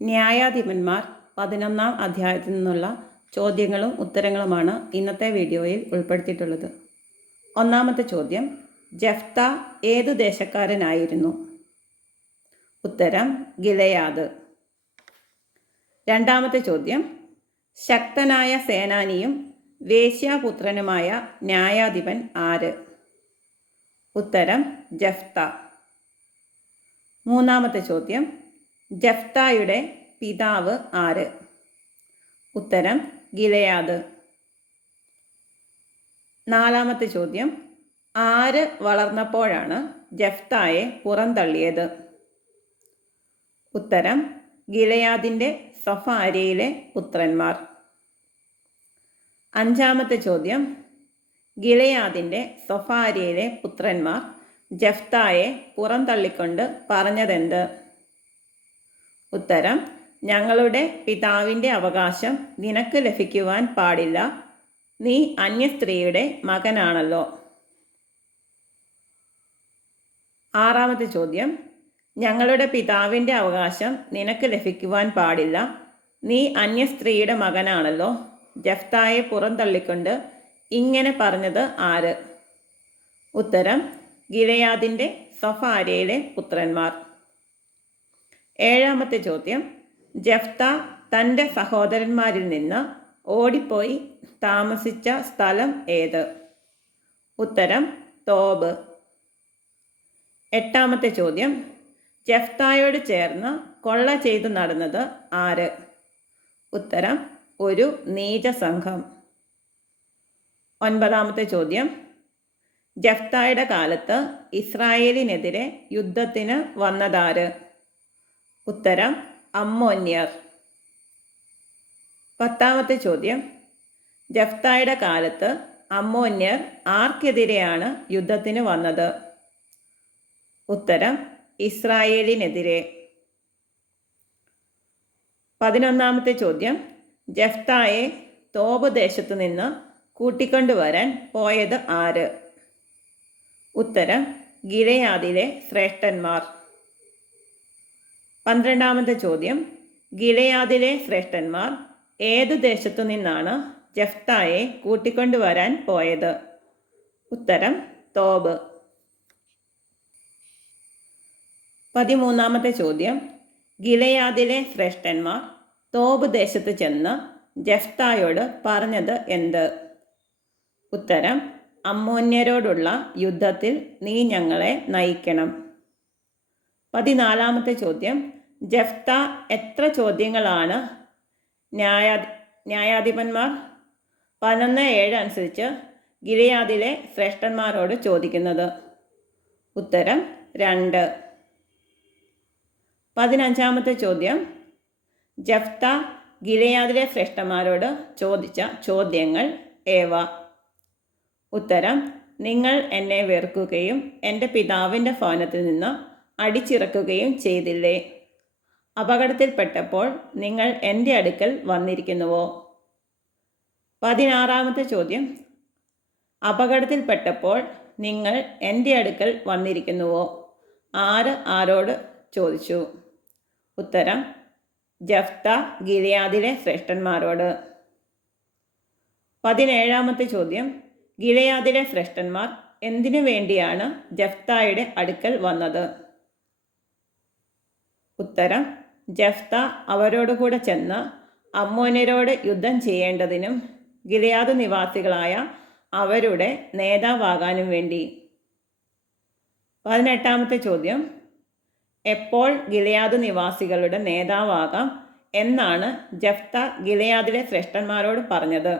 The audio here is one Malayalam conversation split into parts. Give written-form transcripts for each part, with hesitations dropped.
ന്യായാധിപന്മാർ 11-ാം അധ്യായത്തിൽ നിന്നുള്ള ചോദ്യങ്ങളും ഉത്തരങ്ങളുമാണ് ഇന്നത്തെ വീഡിയോയിൽ ഉൾപ്പെടുത്തിയിട്ടുള്ളത്. ഒന്നാമത്തെ ചോദ്യം, ജഫ്ത ഏതു ദേശക്കാരനായിരുന്നു? ഉത്തരം ഗിലെയാദ്. രണ്ടാമത്തെ ചോദ്യം, ശക്തനായ സേനാനിയും വേശ്യാപുത്രനുമായ ന്യായാധിപൻ ആര്? ഉത്തരം ജഫ്ത. മൂന്നാമത്തെ ചോദ്യം, ജഫ്തായുടെ പിതാവ് ആര്? ഉത്തരം ഗിലെയാദ്. നാലാമത്തെ ചോദ്യം, ആര് വളർന്നപ്പോഴാണ് ജഫ്തായെ പുറന്തള്ളിയത്? ഉത്തരം ഗിലെയാദിൻ്റെ സഫാര്യയിലെ പുത്രന്മാർ. അഞ്ചാമത്തെ ചോദ്യം, ഗിലെയാദിൻ്റെ സഫാര്യയിലെ പുത്രന്മാർ ജഫ്തായെ പുറന്തള്ളിക്കൊണ്ട് പറഞ്ഞതെന്ത്? ഉത്തരം, ഞങ്ങളുടെ പിതാവിൻ്റെ അവകാശം നിനക്ക് ലഭിക്കുവാൻ പാടില്ല, നീ അന്യസ്ത്രീയുടെ മകനാണല്ലോ. ആറാമത്തെ ചോദ്യം, ഞങ്ങളുടെ പിതാവിൻ്റെ അവകാശം നിനക്ക് ലഭിക്കുവാൻ പാടില്ല, നീ അന്യസ്ത്രീയുടെ മകനാണല്ലോ, ജഫ്തായെ പുറന്തള്ളിക്കൊണ്ട് ഇങ്ങനെ പറഞ്ഞത് ആര്? ഉത്തരം ഗിലെയാദിൻ്റെ സഫാര്യയിലെ പുത്രന്മാർ. ഏഴാമത്തെ ചോദ്യം, ജഫ്ത തൻ്റെ സഹോദരന്മാരിൽ നിന്ന് ഓടിപ്പോയി താമസിച്ച സ്ഥലം ഏത്? ഉത്തരം തോബ്. എട്ടാമത്തെ ചോദ്യം, ജഫ്തായോട് ചേർന്ന് കൊള്ള ചെയ്തു നടന്നത് ആര്? ഉത്തരം ഒരു നീചസംഘം. ഒൻപതാമത്തെ ചോദ്യം, ജഫ്തായുടെ കാലത്ത് ഇസ്രായേലിനെതിരെ യുദ്ധത്തിന് വന്നതാര്? ഉത്തരം അമ്മോന്യർ. പത്താമത്തെ ചോദ്യം, ജഫ്തായുടെ കാലത്ത് അമ്മോന്യർ ആർക്കെതിരെയാണ് യുദ്ധത്തിന് വന്നത്? ഉത്തരം ഇസ്രായേലിനെതിരെ. 11-ാമത്തെ ചോദ്യം, ജഫ്തായെ തോബ് ദേശത്തു നിന്ന് കൂട്ടിക്കൊണ്ടുവരാൻ പോയത് ആര്? ഉത്തരം ഗിലെയാദിലെ ശ്രേഷ്ഠന്മാർ. 12-ാമത്തെ ചോദ്യം, ഗിലെയാദിലെ ശ്രേഷ്ഠന്മാർ ഏതു ദേശത്തു നിന്നാണ് ജഫ്തായെ കൂട്ടിക്കൊണ്ടുവരാൻ പോയത്? ഉത്തരം തോബ്. 13-ാമത്തെ ചോദ്യം, ഗിലെയാദിലെ ശ്രേഷ്ഠന്മാർ തോബ് ദേശത്ത് ചെന്ന് ജഫ്തായോട് പറഞ്ഞത് എന്ത്? ഉത്തരം അമ്മോന്യരോടുള്ള യുദ്ധത്തിൽ നീ ഞങ്ങളെ നയിക്കണം. 14-ാമത്തെ ചോദ്യം, ജഫ്ത എത്ര ചോദ്യങ്ങളാണ് ന്യായാധിപന്മാർ 11:7 അനുസരിച്ച് ഗിലെയാദിലെ ശ്രേഷ്ഠന്മാരോട് ചോദിക്കുന്നത്? ഉത്തരം 2. 15-ാമത്തെ ചോദ്യം, ജഫ്ത ഗിലെയാദിലെ ശ്രേഷ്ഠന്മാരോട് ചോദിച്ച ചോദ്യങ്ങൾ ഏവ? ഉത്തരം, നിങ്ങൾ എന്നെ വെറുക്കുകയും എൻ്റെ പിതാവിൻ്റെ ഭവനത്തിൽ നിന്ന് അടിച്ചിറക്കുകയും ചെയ്തില്ലേ? അപകടത്തിൽപ്പെട്ടപ്പോൾ നിങ്ങൾ എൻ്റെ അടുക്കൽ വന്നിരിക്കുന്നുവോ? 16-ാമത്തെ ചോദ്യം, അപകടത്തിൽപ്പെട്ടപ്പോൾ നിങ്ങൾ എൻ്റെ അടുക്കൽ വന്നിരിക്കുന്നുവോ? ആര് ആരോട് ചോദിച്ചു? ഉത്തരം ജഫ്ത ഗിലെയാദിലെ ശ്രേഷ്ഠന്മാരോട്. 17-ാമത്തെ ചോദ്യം, ഗിലെയാദിലെ ശ്രേഷ്ഠന്മാർ എന്തിനു വേണ്ടിയാണ് ജഫ്തായുടെ അടുക്കൽ വന്നത്? ഉത്തരം, ജഫ്ത അവരോടുകൂടെ ചെന്ന് അമ്മോന്യരോട് യുദ്ധം ചെയ്യേണ്ടതിനും ഗിലെയാദ് നിവാസികളായ അവരുടെ നേതാവാകാനും വേണ്ടി. 18-ാമത്തെ ചോദ്യം, എപ്പോൾ ഗിലെയാദ് നിവാസികളുടെ നേതാവാകാം എന്നാണ് ജഫ്ത ഗിലെയാദിലെ ശ്രേഷ്ഠന്മാരോട് പറഞ്ഞത്?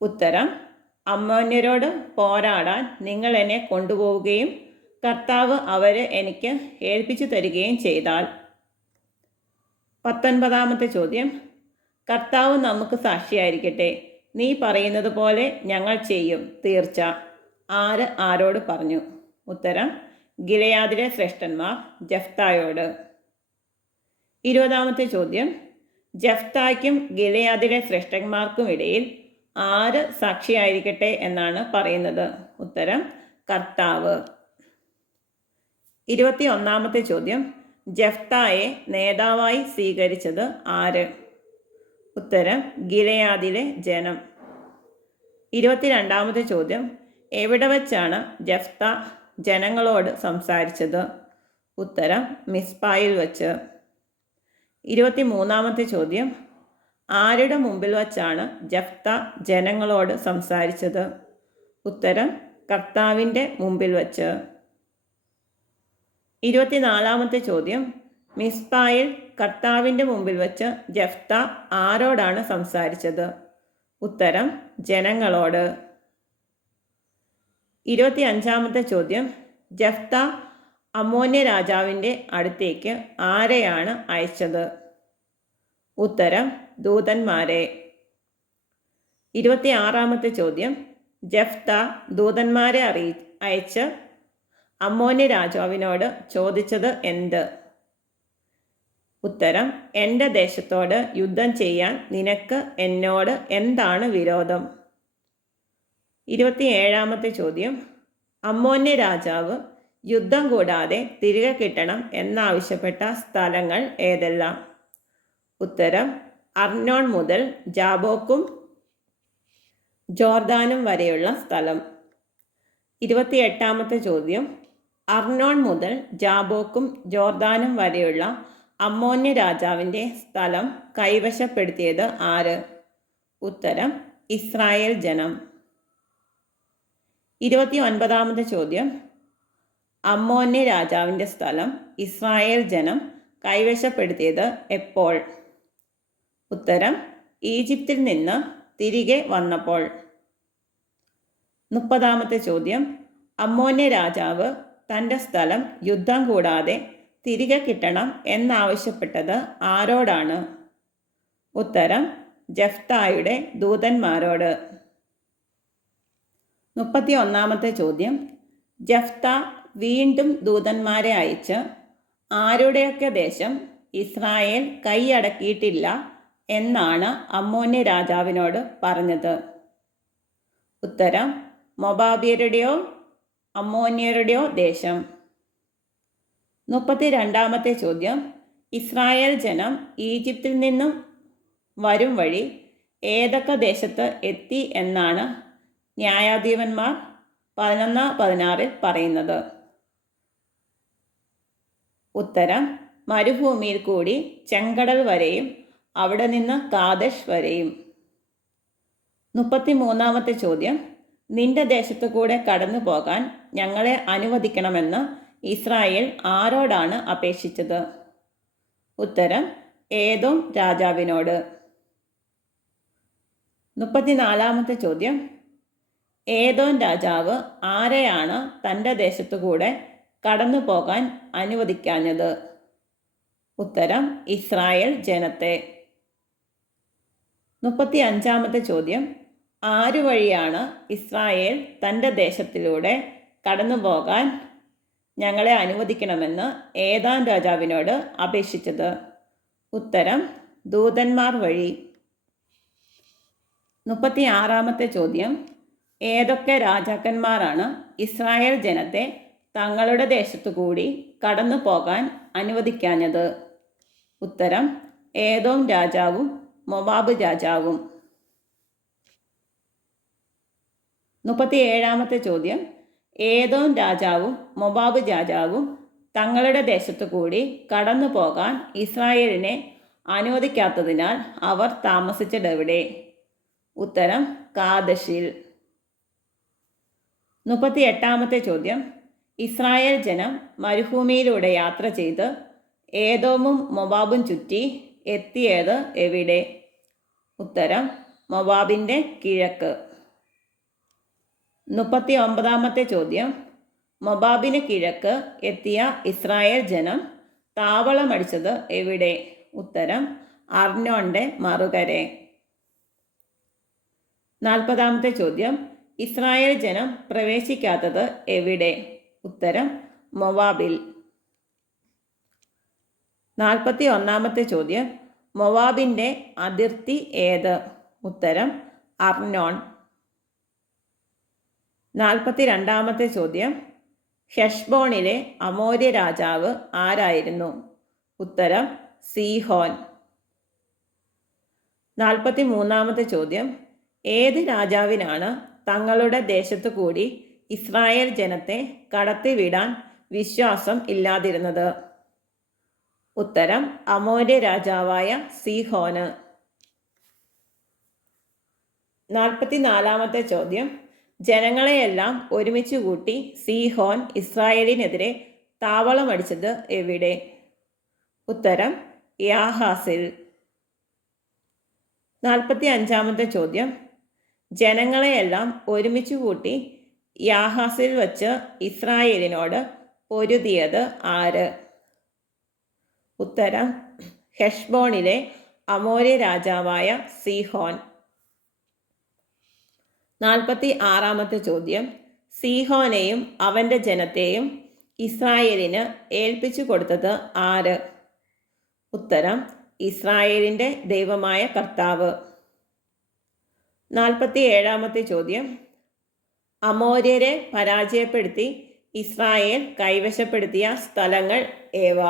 ഉത്തരം, അമ്മോന്യരോട് പോരാടാൻ നിങ്ങൾ എന്നെ കൊണ്ടുപോവുകയും കർത്താവ് അവരെ എനിക്ക് ഏൽപ്പിച്ചു തരികയും ചെയ്താൽ. 19-ാമത്തെ ചോദ്യം, കർത്താവ് നമുക്ക് സാക്ഷിയായിരിക്കട്ടെ, നീ പറയുന്നത് പോലെ ഞങ്ങൾ ചെയ്യും തീർച്ച. ആര് ആരോട് പറഞ്ഞു? ഉത്തരം, ഗിലെയാദിലെ ശ്രേഷ്ഠന്മാർ ജഫ്തായോട്. 20-ാമത്തെ ചോദ്യം, ജഫ്തായ്ക്കും ഗിലെയാദിലെ ശ്രേഷ്ഠന്മാർക്കും ഇടയിൽ ആര് സാക്ഷിയായിരിക്കട്ടെ എന്നാണ് പറയുന്നത്? ഉത്തരം, കർത്താവ്. 21-ാമത്തെ ചോദ്യം, ജഫ്തായെ നേതാവായി സ്വീകരിച്ചത് ആര്? ഉത്തരം ഗിലെയാദിലെ ജനം. 22ാമത്തെ ചോദ്യം, എവിടെ വച്ചാണ് ജഫ്ത ജനങ്ങളോട് സംസാരിച്ചത്? ഉത്തരം മിസ്പായിൽ വച്ച്. 23ാമത്തെ ചോദ്യം, ആരുടെ മുമ്പിൽ വച്ചാണ് ജഫ്ത ജനങ്ങളോട് സംസാരിച്ചത്? ഉത്തരം കർത്താവിൻ്റെ മുമ്പിൽ വച്ച്. 24ാമത്തെ ചോദ്യം, മിസ്പായിൽ കർത്താവിൻ്റെ മുമ്പിൽ വച്ച് ജഫ്ത ആരോടാണ് സംസാരിച്ചത്? ഉത്തരം ജനങ്ങളോട്. 25ാമത്തെ ചോദ്യം, ജഫ്ത അമ്മോന്യ രാജാവിൻ്റെ അടുത്തേക്ക് ആരെയാണ് അയച്ചത്? ഉത്തരം ദൂതന്മാരെ. 26ാമത്തെ ചോദ്യം, ജഫ്ത ദൂതന്മാരെ അയച്ച് അമ്മോന്യ രാജാവിനോട് ചോദിച്ചത് എന്ത്? ഉത്തരം എൻ്റെ ദേശത്തോട് യുദ്ധം ചെയ്യാൻ നിനക്ക് എന്നോട് എന്താണ് വിരോധം? 27ാമത്തെ ചോദ്യം, അമ്മോന്യ രാജാവ് യുദ്ധം കൂടാതെ തിരികെ കിട്ടണം എന്നാവശ്യപ്പെട്ട സ്ഥലങ്ങൾ ഏതെല്ലാം? ഉത്തരം അർനോൺ മുതൽ ജാബോക്കും ജോർദാനും വരെയുള്ള സ്ഥലം. 28ാമത്തെ ചോദ്യം, അർനോൺ മുതൽ ജാബോക്കും ജോർദാനും വരെയുള്ള അമ്മോന്യ രാജാവിൻ്റെ സ്ഥലം കൈവശപ്പെടുത്തിയത് ആര്? ഉത്തരം ഇസ്രായേൽ ജനം. 29ാമത്തെ ചോദ്യം, അമ്മോന്യ രാജാവിൻ്റെ സ്ഥലം ഇസ്രായേൽ ജനം കൈവശപ്പെടുത്തിയത് എപ്പോൾ? ഉത്തരം ഈജിപ്തിൽ നിന്ന് തിരികെ വന്നപ്പോൾ. 30ാമത്തെ ചോദ്യം, അമ്മോന്യ രാജാവ് തൻ്റെ സ്ഥലം യുദ്ധം കൂടാതെ തിരികെ കിട്ടണം എന്നാവശ്യപ്പെട്ടത് ആരോടാണ്? ഉത്തരം ജഫ്തായുടെ ദൂതന്മാരോട്. 31ാമത്തെ ചോദ്യം, ജഫ്ത വീണ്ടും ദൂതന്മാരെ അയച്ച് ആരുടെയൊക്കെ ദേശം ഇസ്രായേൽ കൈയടക്കിയിട്ടില്ല എന്നാണ് അമ്മോന്യ രാജാവിനോട് പറഞ്ഞത്? ഉത്തരം മൊബാബ്യരുടെയോ അമ്മോന്യരുടെയോ ദേശം. 32ാമത്തെ ചോദ്യം, ഇസ്രായേൽ ജനം ഈജിപ്തിൽ നിന്നും വരും വഴി ഏതൊക്കെ ദേശത്ത് എത്തി എന്നാണ് ന്യായാധിപന്മാർ 11:16 പറയുന്നത്? ഉത്തരം മരുഭൂമിയിൽ കൂടി ചെങ്കടൽ വരെയും അവിടെ നിന്ന് കാദേശ് വരെയും. 33ാമത്തെ ചോദ്യം, നിന്റെ ദേശത്തു കൂടെ കടന്നു പോകാൻ ഞങ്ങളെ അനുവദിക്കണമെന്ന് ഇസ്രായേൽ ആരോടാണ് അപേക്ഷിച്ചത്? ഉത്തരം ഏദോം രാജാവിനോട്. 34ാമത്തെ ചോദ്യം, ഏദോം രാജാവ് ആരെയാണ് തൻ്റെ ദേശത്തു കൂടെ കടന്നു പോകാൻ അനുവദിക്കാഞ്ഞത്? ഉത്തരം ഇസ്രായേൽ ജനത്തെ. 35ാമത്തെ ചോദ്യം, ആരു വഴിയാണ് ഇസ്രായേൽ തൻ്റെ ദേശത്തിലൂടെ കടന്നു പോകാൻ ഞങ്ങളെ അനുവദിക്കണമെന്ന് ഏദോം രാജാവിനോട് അപേക്ഷിച്ചത്? ഉത്തരം ദൂതന്മാർ വഴി. 36ാമത്തെ ചോദ്യം, ഏതൊക്കെ രാജാക്കന്മാരാണ് ഇസ്രായേൽ ജനത്തെ തങ്ങളുടെ ദേശത്തു കൂടി കടന്നു പോകാൻ അനുവദിക്കാഞ്ഞത്? ഉത്തരം ഏദോം രാജാവും മൊബാബ് രാജാവും. 37ാമത്തെ ചോദ്യം, ഏദോം രാജാവും മൊബാബ് രാജാവും തങ്ങളുടെ ദേശത്തു കൂടി കടന്നു പോകാൻ ഇസ്രായേലിനെ അനുവദിക്കാത്തതിനാൽ അവർ താമസിച്ചതെവിടെ? ഉത്തരം കാദേശിൽ. 38ാമത്തെ ചോദ്യം, ഇസ്രായേൽ ജനം മരുഭൂമിയിലൂടെ യാത്ര ചെയ്ത് ഏദോമും മൊബാബും ചുറ്റി എത്തിയത് എവിടെ? ഉത്തരം മൊബാബിൻ്റെ കിഴക്ക്. 39ാമത്തെ ചോദ്യം, മൊബാബിന് കിഴക്ക് എത്തിയ ഇസ്രായേൽ ജനം താവളമടിച്ചത് എവിടെ? ഉത്തരം അർനോന്റെ മറുകരെ. 40ാമത്തെ ചോദ്യം, ഇസ്രായേൽ ജനം പ്രവേശിക്കാത്തത് എവിടെ? ഉത്തരം മൊവാബിൽ. 41ാമത്തെ ചോദ്യം, മൊവാബിൻ്റെ അതിർത്തി ഏത്? ഉത്തരം അർനോൺ. 42ാമത്തെ ചോദ്യം, ഹെഷ്ബോണിലെ അമോര്യ രാജാവ് ആരായിരുന്നു? ഉത്തരം സീഹോൻ. 43-ാമത്തെ ചോദ്യം, ഏത് രാജാവിനാണ് തങ്ങളുടെ ദേശത്തു കൂടി ഇസ്രായേൽ ജനത്തെ കടത്തിവിടാൻ വിശ്വാസം ഇല്ലാതിരുന്നത്? ഉത്തരം അമോര്യ രാജാവായ സീഹോന്. 44-ാമത്തെ ചോദ്യം, ജനങ്ങളെയെല്ലാം ഒരുമിച്ച് കൂട്ടി സീഹോൻ ഇസ്രായേലിനെതിരെ താവളമടിച്ചത് എവിടെ? ഉത്തരം യാഹാസിൽ. 45-ാമത്തെ ചോദ്യം, ജനങ്ങളെയെല്ലാം ഒരുമിച്ച് കൂട്ടി യാഹാസിൽ വച്ച് ഇസ്രായേലിനോട് പൊരുതിയത് ആര്? ഉത്തരം ഹെഷ്ബോണിലെ അമോര്യ രാജാവായ സീഹോൻ. 46-ാമത്തെ ചോദ്യം, സീഹോനെയും അവൻ്റെ ജനത്തെയും ഇസ്രായേലിന് ഏൽപ്പിച്ചു കൊടുത്തത് ആര്? ഉത്തരം ഇസ്രായേലിൻ്റെ ദൈവമായ കർത്താവ്. 47-ാമത്തെ ചോദ്യം, അമോര്യരെ പരാജയപ്പെടുത്തി ഇസ്രായേൽ കൈവശപ്പെടുത്തിയ സ്ഥലങ്ങൾ ഏവ?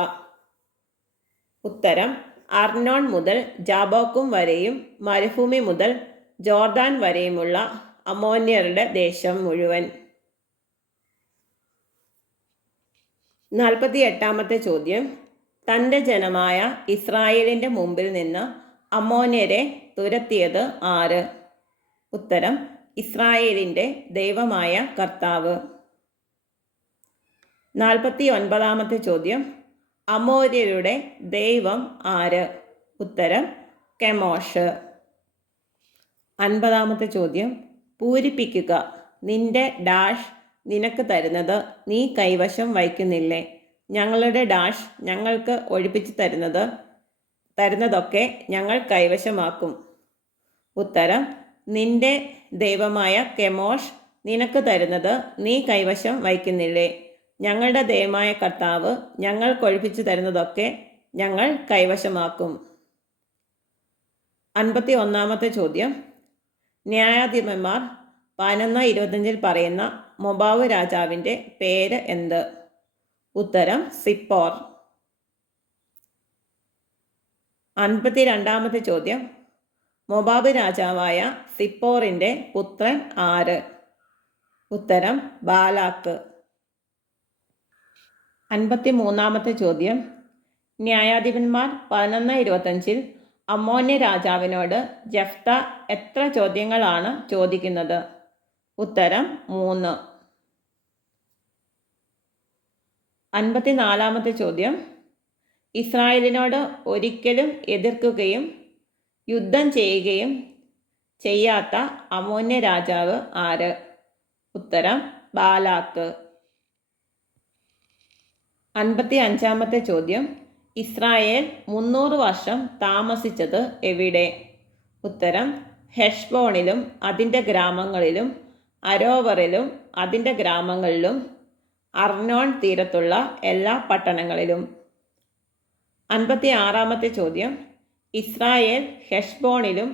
ഉത്തരം അർണോൺ മുതൽ ജാബോക്കും വരെയും മരുഭൂമി മുതൽ ജോർദാൻ വരെയുമുള്ള അമോന്യരുടെ ദേശം മുഴുവൻ. 48-ാമത്തെ ചോദ്യം, തൻ്റെ ജനമായ ഇസ്രായേലിൻ്റെ മുമ്പിൽ നിന്ന് അമോന്യരെ തുരത്തിയത് ആര്? ഉത്തരം ഇസ്രായേലിൻ്റെ ദൈവമായ കർത്താവ്. 49-ാമത്തെ ചോദ്യം, അമോര്യരുടെ ദൈവം ആര്? ഉത്തരം കെമോഷ്. 50-ാമത്തെ ചോദ്യം, പൂരിപ്പിക്കുക. നിന്റെ ഡാഷ് നിനക്ക് തരുന്നത് നീ കൈവശം വയ്ക്കുന്നില്ലേ? ഞങ്ങളുടെ ഡാഷ് ഞങ്ങൾക്ക് ഒഴിപ്പിച്ചു തരുന്നതൊക്കെ ഞങ്ങൾ കൈവശമാക്കും. ഉത്തരം നിന്റെ ദൈവമായ കെമോഷ് നിനക്ക് തരുന്നത് നീ കൈവശം വയ്ക്കുന്നില്ലേ? ഞങ്ങളുടെ ദൈവമായ കർത്താവ് ഞങ്ങൾക്കൊഴിപ്പിച്ചു തരുന്നതൊക്കെ ഞങ്ങൾ കൈവശമാക്കും. 51-ാമത്തെ ചോദ്യം, ന്യായാധിപന്മാർ 11:25 പറയുന്ന മൊബാബ് രാജാവിൻ്റെ പേര് എന്ത്? ഉത്തരം സിപ്പോർ. 52-ാമത്തെ ചോദ്യം, മൊബാബ് രാജാവായ സിപ്പോറിൻ്റെ പുത്രൻ ആര്? ഉത്തരം ബാലാക്ക്. 53-ാമത്തെ ചോദ്യം, ന്യായാധിപന്മാർ 11:25 അമ്മോന്യ രാജാവിനോട് ജെഫ്ത എത്ര ചോദ്യങ്ങളാണ് ചോദിക്കുന്നത്? ഉത്തരം 3. 54-ാമത്തെ ചോദ്യം, ഇസ്രായേലിനോട് ഒരിക്കലും എതിർക്കുകയും യുദ്ധം ചെയ്യുകയും ചെയ്യാത്ത അമോന്യ രാജാവ് ആര്? ഉത്തരം ബാലാക്ക്. 55-ാമത്തെ ചോദ്യം, ഇസ്രായേൽ 300 വർഷം താമസിച്ചത് എവിടെ? ഉത്തരം ഹെഷ്ബോണിലും അതിൻ്റെ ഗ്രാമങ്ങളിലും അരോവറിലും അതിൻ്റെ ഗ്രാമങ്ങളിലും അർണോൺ തീരത്തുള്ള എല്ലാ പട്ടണങ്ങളിലും. 56-ാമത്തെ ചോദ്യം, ഇസ്രായേൽ ഹെഷ്ബോണിലും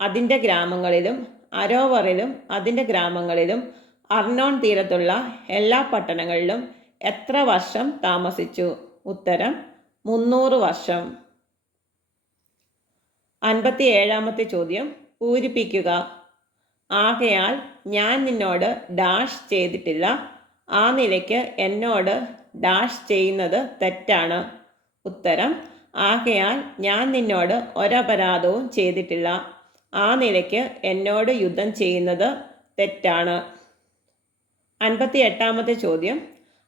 അതിൻ്റെ ഗ്രാമങ്ങളിലും അരോവറിലും അതിൻ്റെ ഗ്രാമങ്ങളിലും അർണോൺ തീരത്തുള്ള എല്ലാ പട്ടണങ്ങളിലും എത്ര വർഷം താമസിച്ചു? ഉത്തരം 300 വർഷം. 57-ാമത്തെ ചോദ്യം, പൂരിപ്പിക്കുക. ആകയാൽ ഞാൻ നിന്നോട് ഡാഷ് ചെയ്തിട്ടില്ല, ആ നിലയ്ക്ക് എന്നോട് ഡാഷ് ചെയ്യുന്നത് തെറ്റാണ്. ഉത്തരം ആകയാൽ ഞാൻ നിന്നോട് ഒരപരാധവും ചെയ്തിട്ടില്ല, ആ നിലയ്ക്ക് എന്നോട് യുദ്ധം ചെയ്യുന്നത് തെറ്റാണ്. 58-ാമത്തെ ചോദ്യം,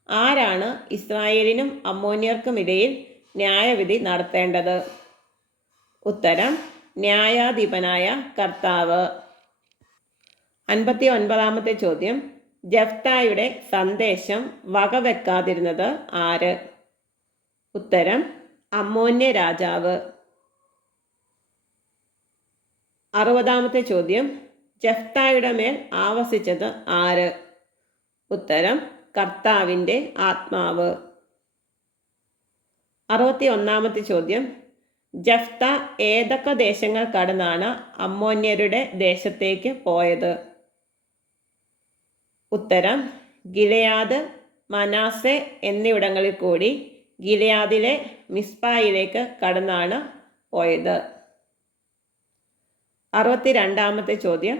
ആരാണ് ഇസ്രായേലിനും അമ്മോന്യർക്കുമിടയിൽ ന്യായവിധി നടത്തേണ്ടത്? ഉത്തരം ന്യായാധിപനായ കർത്താവ്. 59-ാമത്തെ ചോദ്യം, ജെഫ്തായുടെ സന്ദേശം വകവെക്കാതിരുന്നത് ആര്? ഉത്തരം അമ്മോന്യ രാജാവ്. 60-ാമത്തെ ചോദ്യം, ജെഫ്തായുടെ മേൽ ആവസിച്ചത് ആര്? ഉത്തരം കർത്താവിൻ്റെ ആത്മാവ്. 61-ാമത്തെ ചോദ്യം, ജെഫ്ത ഏതൊക്കെ ദേശങ്ങൾ കടന്നാണ് അമ്മോന്യരുടെ ദേശത്തേക്ക് പോയത്? ഉത്തരം ഗിലെയാദ്, മനാസെ എന്നിവിടങ്ങളിൽ കൂടി ഗിലെയാദിലെ മിസ്പായിലേക്ക് കടന്നാണ് പോയത്. 62-ാമത്തെ ചോദ്യം,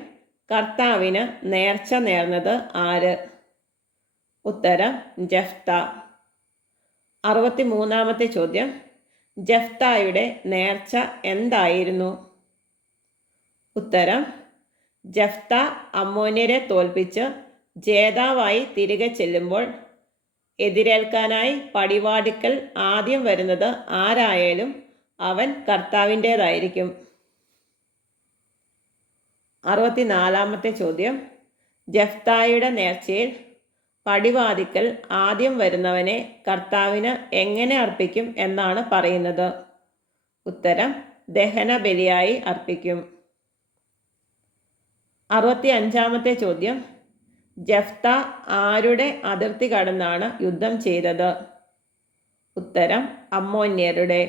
കർത്താവിന് നേർച്ച നേർന്നത് ആര്? ഉത്തരം ജഫ്ത. 63-ാമത്തെ ചോദ്യം, ജഫ്തായുടെ നേർച്ച എന്തായിരുന്നു? ഉത്തരം ജഫ്ത അമ്മോന്യരെ തോൽപ്പിച്ച് ജേതാവായി തിരികെ ചെല്ലുമ്പോൾ എതിരേൽക്കാനായി പടിവാതിൽക്കൽ ആദ്യം വരുന്നത് ആരായാലും അവൻ കർത്താവിൻ്റേതായിരിക്കും. 64-ാമത്തെ ചോദ്യം, ജഫ്തായുടെ നേർച്ചയിൽ പടിവാതിൽക്കൽ ആദ്യം വരുന്നവനെ കർത്താവിന് എങ്ങനെ അർപ്പിക്കും എന്നാണ് പറയുന്നത്? ഉത്തരം ദഹന ബലിയായി അർപ്പിക്കും. 65-ാമത്തെ ചോദ്യം, ജഫ്ത ആരുടെ അതിർത്തി കടന്നാണ് യുദ്ധം ചെയ്തത്? ഉത്തരം അമ്മോന്യരുടെ.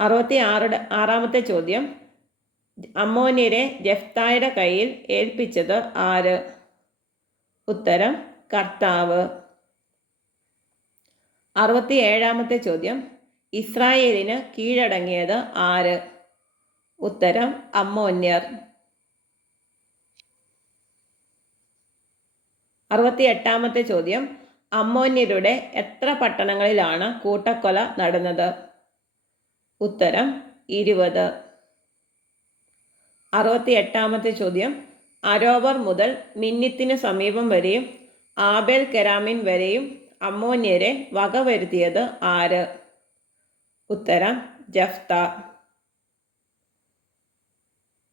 66-ാമത്തെ ചോദ്യം, അമ്മോന്യരെ ജഫ്തായുടെ കയ്യിൽ ഏൽപ്പിച്ചത് ആര്? ഉത്തരം കർത്താവ്. 67-ാമത്തെ ചോദ്യം, ഇസ്രായേലിന് കീഴടങ്ങിയത് ആര്? ഉത്തരം അമ്മോന്യർ. 68-ാമത്തെ ചോദ്യം, അമ്മോന്യരുടെ എത്ര പട്ടണങ്ങളിലാണ് കൂട്ടക്കൊല നടന്നത്? ഉത്തരം 20. 68-ാമത്തെ ചോദ്യം, അരോവർ മുതൽ മിന്നിത്തിന് സമീപം വരെയും ആബേൽ കെരാമിൻ വരെയും അമ്മോന്യരെ വകവരുത്തിയത് ആര്? ഉത്തരം ജഫ്ത.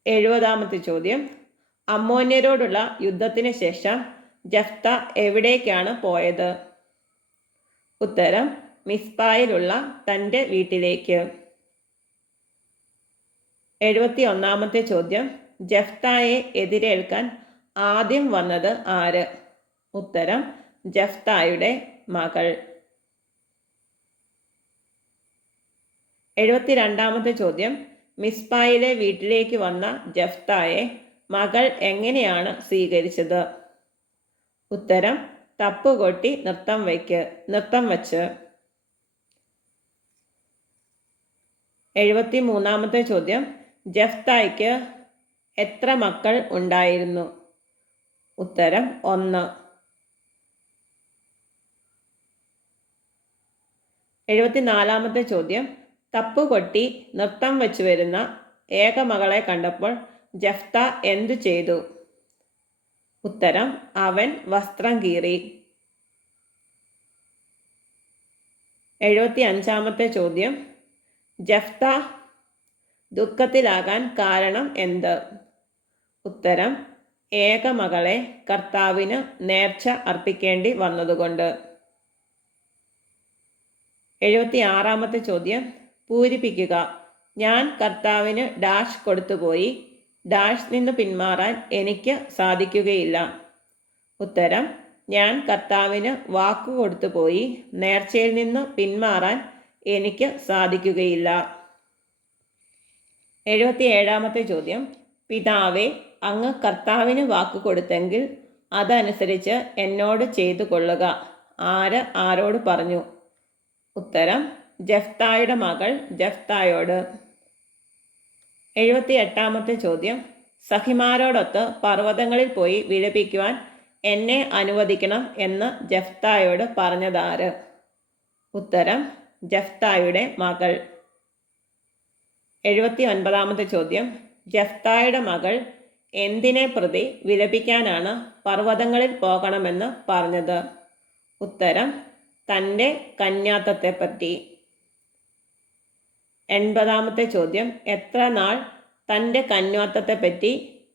70-ാമത്തെ ചോദ്യം, അമ്മോന്യരോടുള്ള യുദ്ധത്തിന് ശേഷം ജഫ്ത എവിടേക്കാണ് പോയത്? ഉത്തരം മിസ്പായിലുള്ള തൻ്റെ വീട്ടിലേക്ക്. 71-ാമത്തെ ചോദ്യം, ജഫ്തായെ എതിരേൽക്കാൻ ആദ്യം വന്നത് ആര്? ഉത്തരം ജഫ്തായുടെ മകൾ. 72-ാമത്തെ ചോദ്യം, മിസ്പായിലെ വീട്ടിലേക്ക് വന്ന ജഫ്തായെ മകൾ എങ്ങനെയാണ് സ്വീകരിച്ചത്? ഉത്തരം തപ്പുകൊട്ടി നൃത്തം വച്ച്. 73-ാമത്തെ ചോദ്യം, ജഫ്തായ്ക്ക് എത്ര മക്കൾ ഉണ്ടായിരുന്നു? ഉത്തരം 1. 74-ാമത്തെ ചോദ്യം, തപ്പുകൊട്ടി നൃത്തം വച്ചു വരുന്ന ഏക മകളെ കണ്ടപ്പോൾ ജഫ്ത എന്തു ചെയ്തു? ഉത്തരം അവൻ വസ്ത്രം കീറി. 75-ാമത്തെ ചോദ്യം, ജഫ്ത ദുഃഖത്തിലാകാൻ കാരണം എന്ത്? ഉത്തരം ഏക മകളെ കർത്താവിന് നേർച്ച അർപ്പിക്കേണ്ടി വന്നതുകൊണ്ട്. 76-ാമത്തെ ചോദ്യം, പൂരിപ്പിക്കുക. ഞാൻ കർത്താവിന് ഡാഷ് കൊടുത്തുപോയി, ഡാഷ് നിന്ന് പിന്മാറാൻ എനിക്ക് സാധിക്കുകയില്ല. ഉത്തരം ഞാൻ കർത്താവിന് വാക്കു കൊടുത്തുപോയി, നേർച്ചയിൽ നിന്ന് പിന്മാറാൻ എനിക്ക് സാധിക്കുകയില്ല. 77-ാമത്തെ ചോദ്യം, പിതാവേ, അങ്ങ് കർത്താവിന് വാക്കു കൊടുത്തെങ്കിൽ അതനുസരിച്ച് എന്നോട് ചെയ്തു കൊള്ളുക. ആര് ആരോട് പറഞ്ഞു? ഉത്തരം ജഫ്തായുടെ മകൾ ജഫ്തായോട്. 78-ാമത്തെ ചോദ്യം, സഖിമാരോടൊത്ത് പർവ്വതങ്ങളിൽ പോയി വിലപിക്കുവാൻ എന്നെ അനുവദിക്കണം എന്ന് ജഫ്തായോട് പറഞ്ഞതാര്? ഉത്തരം ജഫ്തായുടെ മകൾ. 79-ാമത്തെ ചോദ്യം, ജഫ്തായുടെ മകൾ എന്തിനെ പ്രതി വിലപിക്കാനാണ് പർവ്വതങ്ങളിൽ പോകണമെന്ന് പറഞ്ഞത്? ഉത്തരം തൻ്റെ കന്യാത്തത്തെപ്പറ്റി. 80-ാമത്തെ ചോദ്യം, എത്ര നാൾ തൻ്റെ കന്യാത്തത്തെപ്പറ്റി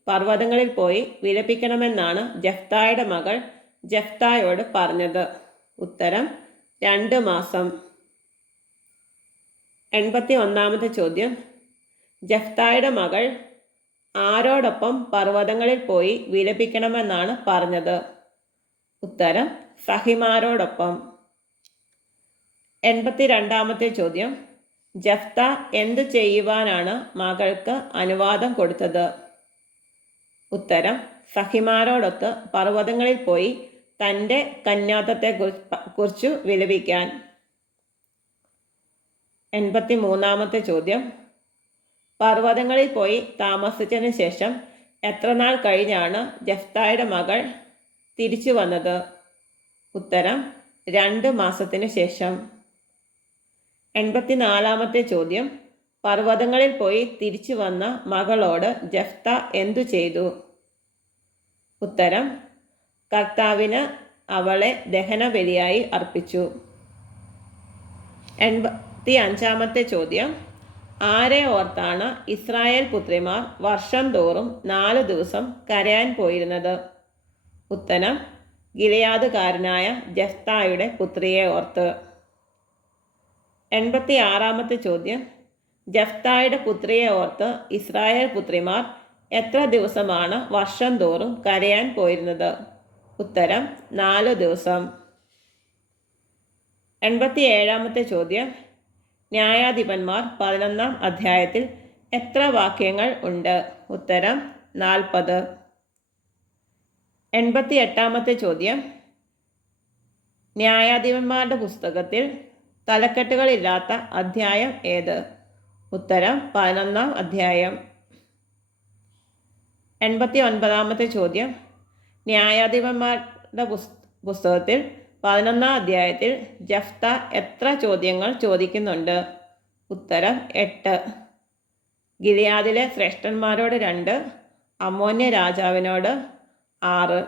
പർവ്വതങ്ങളിൽ പോയി വിലപിക്കണമെന്നാണ് ജഫ്തായുടെ മകൾ ജഫ്തായോട് പറഞ്ഞത്? ഉത്തരം 2 മാസം. 81-ാമത്തെ ചോദ്യം, ജഫ്തായുടെ മകൾ ആരോടൊപ്പം പർവ്വതങ്ങളിൽ പോയി വിലപിക്കണമെന്നാണ് പറഞ്ഞത്? ഉത്തരം സഖിമാരോടൊപ്പം. 82-ാമത്തെ ചോദ്യം, ജഫ്ത എന്തു ചെയ്യുവാനാണ് മകൾക്ക് അനുവാദം കൊടുത്തത്? ഉത്തരം സഖിമാരോടൊത്ത് പർവ്വതങ്ങളിൽ പോയി തൻ്റെ കന്യാത്തത്തെക്കുറിച്ചു വിലപിക്കാൻ. 83-ാമത്തെ ചോദ്യം. പർവ്വതങ്ങളിൽ പോയി താമസിച്ചതിന് ശേഷം എത്ര നാൾ കഴിഞ്ഞാണ് ജഫ്തായുടെ മകൾ തിരിച്ചു വന്നത്? ഉത്തരം 2 മാസത്തിനു ശേഷം. 84-ാമത്തെ ചോദ്യം. പർവ്വതങ്ങളിൽ പോയി തിരിച്ചു വന്ന മകളോട് ജഫ്ത എന്തു ചെയ്തു? ഉത്തരം കർത്താവിന് അവളെ ദഹനബലിയായി അർപ്പിച്ചു. 85-ാമത്തെ ചോദ്യം. ആരെ ഓർത്താണ് ഇസ്രായേൽ പുത്രിമാർ വർഷം തോറും 4 ദിവസം കരയാൻ പോയിരുന്നത്? ഉത്തരം ഗിലെയാദുകാരനായ ജഫ്തായുടെ പുത്രിയെ ഓർത്ത്. 86-ാമത്തെ ചോദ്യം. ജഫ്തായുടെ പുത്രിയെ ഓർത്ത് ഇസ്രായേൽ പുത്രിമാർ എത്ര ദിവസമാണ് വർഷം തോറും കരയാൻ പോയിരുന്നത്? ഉത്തരം 4 ദിവസം. 87-ാമത്തെ ചോദ്യം. ന്യായാധിപന്മാർ 11-ാം അധ്യായത്തിൽ എത്ര വാക്യങ്ങൾ ഉണ്ട്? ഉത്തരം 40. 88-ാമത്തെ ചോദ്യം. ന്യായാധിപന്മാരുടെ പുസ്തകത്തിൽ തലക്കെട്ടുകളില്ലാത്ത അധ്യായം ഏത്? ഉത്തരം 11-ാം അധ്യായം. 89-ാമത്തെ ചോദ്യം. ന്യായാധിപന്മാരുടെ പുസ്തകത്തിൽ 11-ാം അധ്യായത്തിൽ ജഫ്ത എത്ര ചോദ്യങ്ങൾ ചോദിക്കുന്നുണ്ട്? ഉത്തരം 8. ഗിലെയാദിലെ ശ്രേഷ്ഠന്മാരോട് 2, അമ്മോന്യ രാജാവിനോട് 6.